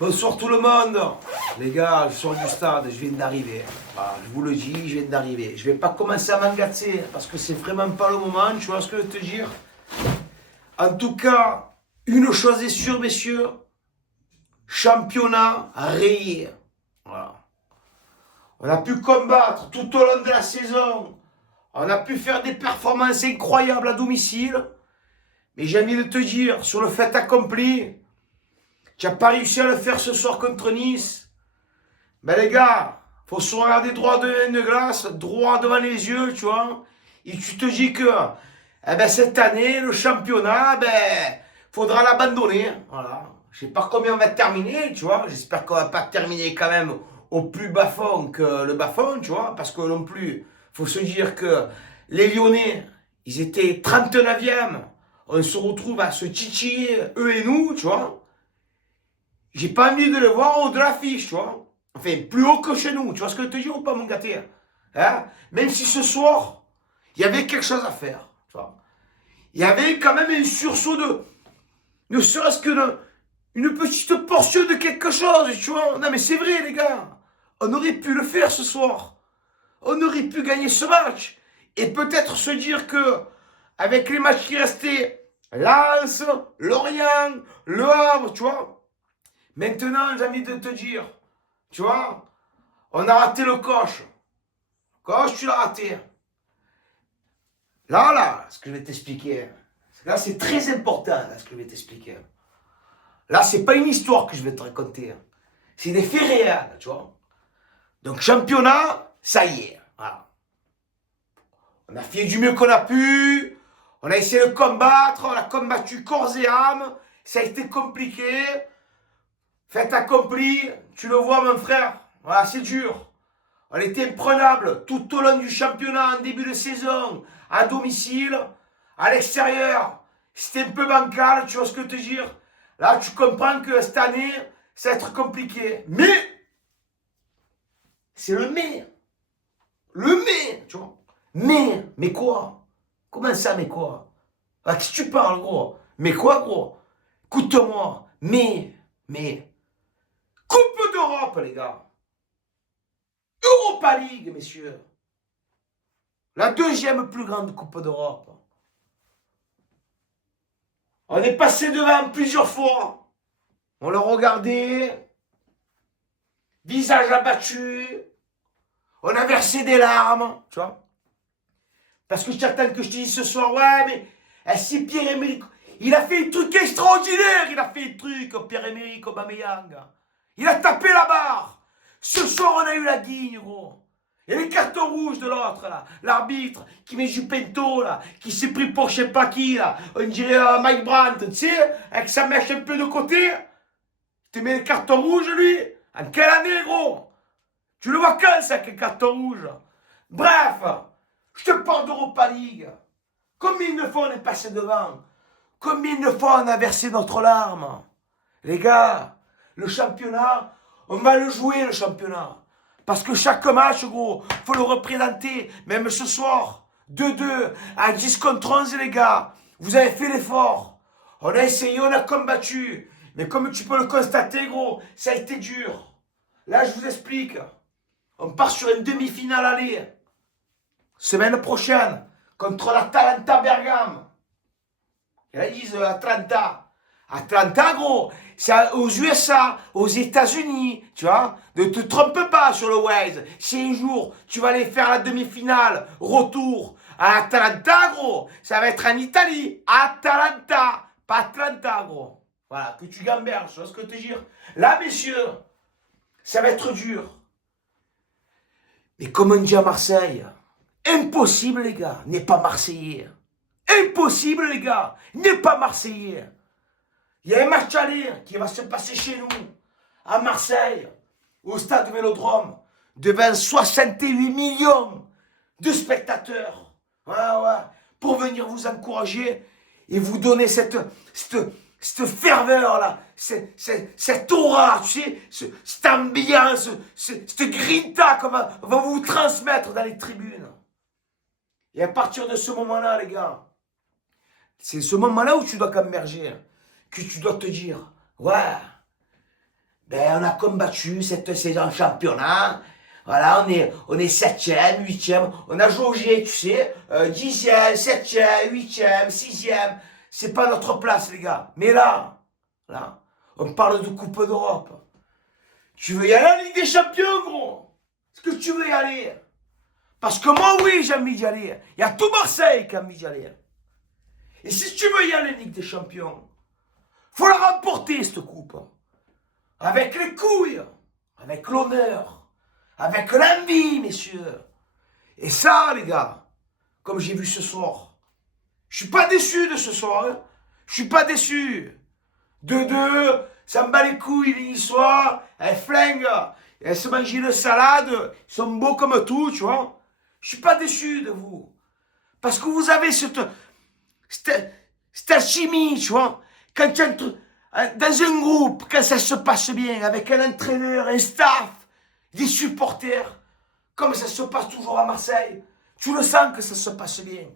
Bonsoir tout le monde. Les gars, je sors du stade, je viens d'arriver. Voilà, je vous le dis, je viens d'arriver. Je vais pas commencer à m'engacer parce que c'est vraiment pas le moment, tu vois ce que je veux te dire. En tout cas, une chose est sûre, messieurs, championnat rayé. Voilà. On a pu combattre tout au long de la saison. On a pu faire des performances incroyables à domicile. Mais j'ai envie de te dire, sur le fait accompli, tu n'as pas réussi à le faire ce soir contre Nice. Ben les gars, faut se regarder droit devant une glace, droit devant les yeux, tu vois. Et tu te dis que cette année, le championnat, faudra l'abandonner. Voilà. Je sais pas combien on va terminer, tu vois. J'espère qu'on va pas terminer quand même au plus bas fond que le bas fond, tu vois. Parce que non plus, faut se dire que les Lyonnais, ils étaient 39e. On se retrouve à se titiller, eux et nous, tu vois. J'ai pas envie de le voir au haut de l'affiche, tu vois. Enfin, plus haut que chez nous. Tu vois ce que je te dis ou pas, mon gâté, hein? Même si ce soir, il y avait quelque chose à faire, tu vois. Il y avait quand même un sursaut de... Ne serait-ce que une petite portion de quelque chose, tu vois. Non, mais c'est vrai, les gars. On aurait pu le faire ce soir. On aurait pu gagner ce match. Et peut-être se dire que, avec les matchs qui restaient, Lens, Lorient, Le Havre, tu vois. Maintenant, j'ai envie de te dire, tu vois, on a raté le coche. Coche, tu l'as raté. Là, ce que je vais t'expliquer, là, c'est très important, là, ce que je vais t'expliquer. Là, c'est pas une histoire que je vais te raconter. C'est des faits réels, tu vois. Donc, championnat, ça y est. Voilà. On a fait du mieux qu'on a pu. On a essayé de combattre. On a combattu corps et âme. Ça a été compliqué. Fait accompli. Tu le vois, mon frère. Voilà, c'est dur. On était imprenable tout au long du championnat, en début de saison, à domicile, à l'extérieur. C'était un peu bancal, tu vois ce que je veux te dire. Là, tu comprends que cette année, ça va être compliqué. Mais, c'est le mais. Le mais, tu vois. Mais quoi? Comment ça, mais quoi? À qui tu parles, gros? Mais quoi, gros? Écoute-moi. Mais. Coupe d'Europe, les gars. Europa League, messieurs. La deuxième plus grande coupe d'Europe. On est passé devant plusieurs fois. On le regardait. Visage abattu. On a versé des larmes. Tu vois. Parce que j'attends que je te dise ce soir, ouais, mais si Pierre-Emerick, il a fait un truc extraordinaire. Il a fait un truc, Pierre-Emerick Aubameyang. Il a tapé la barre. Ce soir, on a eu la guigne, gros. Et les cartons rouges de l'autre, là. L'arbitre qui met du pento, là. Qui s'est pris pour je sais pas qui, là. On dirait Mike Brandt, tu sais, avec sa mèche un peu de côté. Tu mets les cartons rouges, lui. En quelle année, gros? Tu le vois quand, ça, avec les cartons rouges? Bref, je te parle d'Europa League. Combien de fois on est passé devant? Combien de fois on a versé notre larme? Les gars, le championnat, on va le jouer, le championnat. Parce que chaque match, gros, faut le représenter. Même ce soir, 2-2, à 10 contre 11, les gars. Vous avez fait l'effort. On a essayé, on a combattu. Mais comme tu peux le constater, gros, ça a été dur. Là, je vous explique. On part sur une demi-finale aller. Semaine prochaine, contre l'Atalanta Bergame. Et là, ils disent Atlanta. Atlanta, gros, c'est aux USA, aux États-Unis, tu vois. Ne te trompe pas sur le Waze. Si un jour, tu vas aller faire la demi-finale, retour à Atlanta, gros, ça va être en Italie. Atalanta, pas Atlanta, gros. Voilà, que tu gamberges, tu vois ce que je te dire. Là, messieurs, ça va être dur. Mais comme on dit à Marseille, impossible, les gars, n'est pas Marseillais. Impossible, les gars, n'est pas Marseillais. Il y a un match aller qui va se passer chez nous, à Marseille, au stade Vélodrome, devant 68 millions de spectateurs. Ouais, pour venir vous encourager et vous donner cette ferveur-là, cette aura, tu sais, cette ambiance, cette grinta qu'on va vous transmettre dans les tribunes. Et à partir de ce moment-là, les gars, c'est ce moment-là où tu dois camberger, que tu dois te dire, ouais, Ben, on a combattu cette saison championnat. Voilà, on est 7e, 8e. On a jaugé, tu sais, 10e, 7e, 8e, 6e. C'est pas notre place, les gars. Mais là, on parle de Coupe d'Europe. Tu veux y aller en Ligue des Champions, gros? Est-ce que tu veux y aller? Parce que moi, oui, j'ai envie d'y aller. Il y a tout Marseille qui a envie d'y aller. Et si tu veux y aller en Ligue des Champions, faut la remporter, cette coupe. Avec les couilles, avec l'honneur, avec l'envie, messieurs. Et ça, les gars, comme j'ai vu ce soir, je suis pas déçu de ce soir. Hein. Je suis pas déçu. 2-2, ça me bat les couilles, les Niçois, elles flinguent, elles se mangent une salade, ils sont beaux comme tout, tu vois. Je suis pas déçu de vous. Parce que vous avez cette alchimie, tu vois. Quand tu entres dans un groupe, quand ça se passe bien, avec un entraîneur, un staff, des supporters, comme ça se passe toujours à Marseille, tu le sens que ça se passe bien.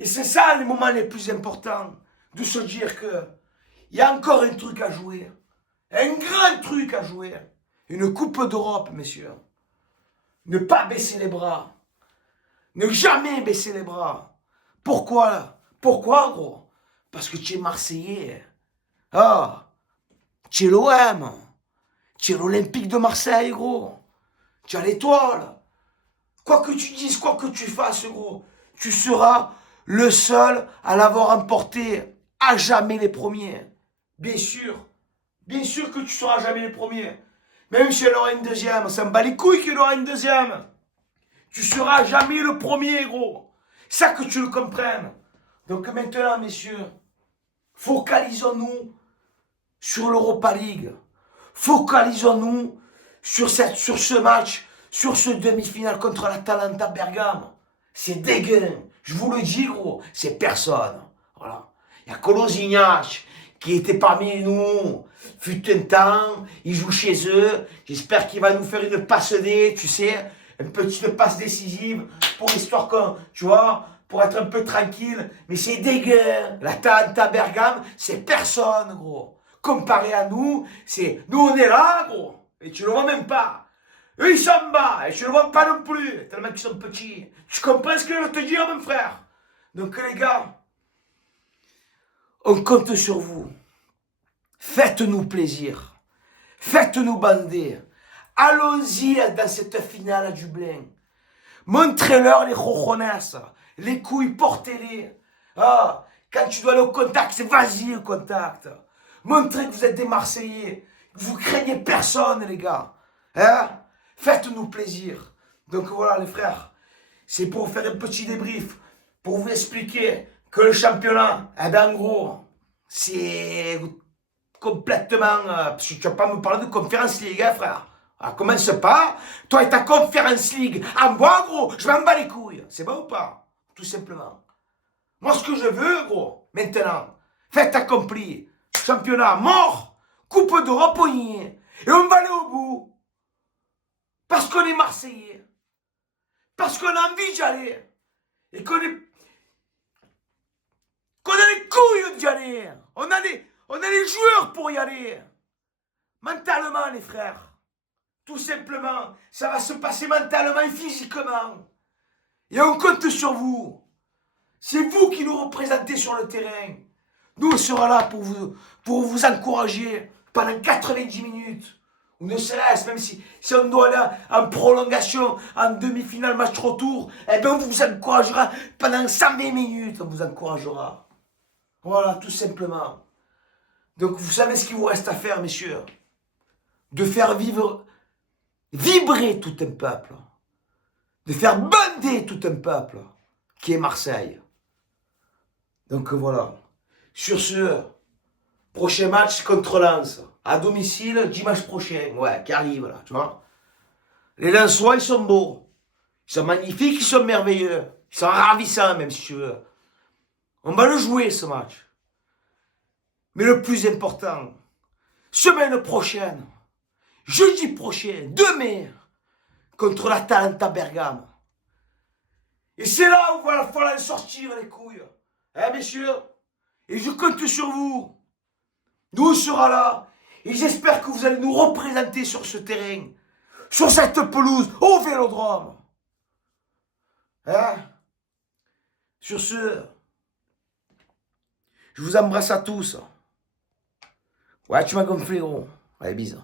Et c'est ça les moments les plus importants, de se dire que il y a encore un truc à jouer, un grand truc à jouer, une Coupe d'Europe, messieurs. Ne pas baisser les bras, ne jamais baisser les bras. Pourquoi? Pourquoi, gros? Parce que tu es Marseillais. Ah, tu es l'OM. Tu es l'Olympique de Marseille, gros. Tu as l'étoile. Quoi que tu dises, quoi que tu fasses, gros, tu seras le seul à l'avoir emporté à jamais les premiers. Bien sûr que tu seras jamais les premiers. Même si elle aura une deuxième, ça me bat les couilles qu'il aura une deuxième. Tu seras jamais le premier, gros. Ça que tu le comprennes. Donc maintenant, messieurs, focalisons-nous sur l'Europa League. Focalisons-nous sur ce match, sur ce demi-finale contre l'Atalanta Bergame. C'est dégueu. Je vous le dis, gros, c'est personne. Voilà. Il y a Kolasinac qui était parmi nous. Fut un temps, il joue chez eux. J'espère qu'il va nous faire une passe D, tu sais, une petite passe décisive pour l'histoire qu'on, tu vois, pour être un peu tranquille. Mais c'est dégueu. L'Atalanta Bergame, c'est personne, gros. Comparé à nous, nous on est là, gros. Et tu le vois même pas. Eux, ils sont bas, et tu le vois pas non plus, tellement qu'ils sont petits. Tu comprends ce que je veux te dire, mon frère? Donc, les gars, on compte sur vous. Faites-nous plaisir. Faites-nous bander. Allons-y dans cette finale à Dublin. Montrez-leur les cojones, les couilles, portez-les. Ah, quand tu dois aller au contact, c'est vas-y au contact. Montrez que vous êtes des Marseillais. Que vous craignez personne, les gars. Hein? Faites-nous plaisir. Donc voilà, les frères. C'est pour faire un petit débrief. Pour vous expliquer que le championnat, eh ben en gros, c'est complètement... parce que tu vas pas me parler de Conference League, hein, frère. Alors, commence pas. Toi et ta Conference League. À moi, gros, je m'en bats les couilles. C'est bon ou pas? Tout simplement. Moi, ce que je veux, gros, maintenant, fait accompli. Championnat mort. Coupe d'Europe, on y est. Et on va aller au bout. Parce qu'on est Marseillais. Parce qu'on a envie d'y aller. Et qu'on a les couilles d'y aller. On a les joueurs pour y aller. Mentalement, les frères. Tout simplement. Ça va se passer mentalement et physiquement. Et on compte sur vous. C'est vous qui nous représentez sur le terrain. Nous, on sera là pour vous encourager pendant 90 minutes. Ou ne serait-ce, même si on doit aller en prolongation, en demi-finale, match retour, eh bien, on vous encouragera pendant 120 minutes. On vous encouragera. Voilà, tout simplement. Donc, vous savez ce qu'il vous reste à faire, messieurs? De faire vibrer tout un peuple. De faire bander tout un peuple qui est Marseille. Donc, voilà. Sur ce, prochain match contre Lens. À domicile, dimanche prochain. Ouais, qui arrive là, tu vois. Les Lensois, ils sont beaux. Ils sont magnifiques, ils sont merveilleux. Ils sont ravissants, même si tu veux. On va le jouer, ce match. Mais le plus important, semaine prochaine, jeudi prochain, 2 mai, contre l'Atalanta Bergame. Et c'est là où il va falloir sortir les couilles. Hein, messieurs? Et je compte sur vous. Nous, on sera là. Et j'espère que vous allez nous représenter sur ce terrain, sur cette pelouse, au Vélodrome. Hein? Sur ce, je vous embrasse à tous. Ouais, tu m'as gonflé, gros. Allez, bisous.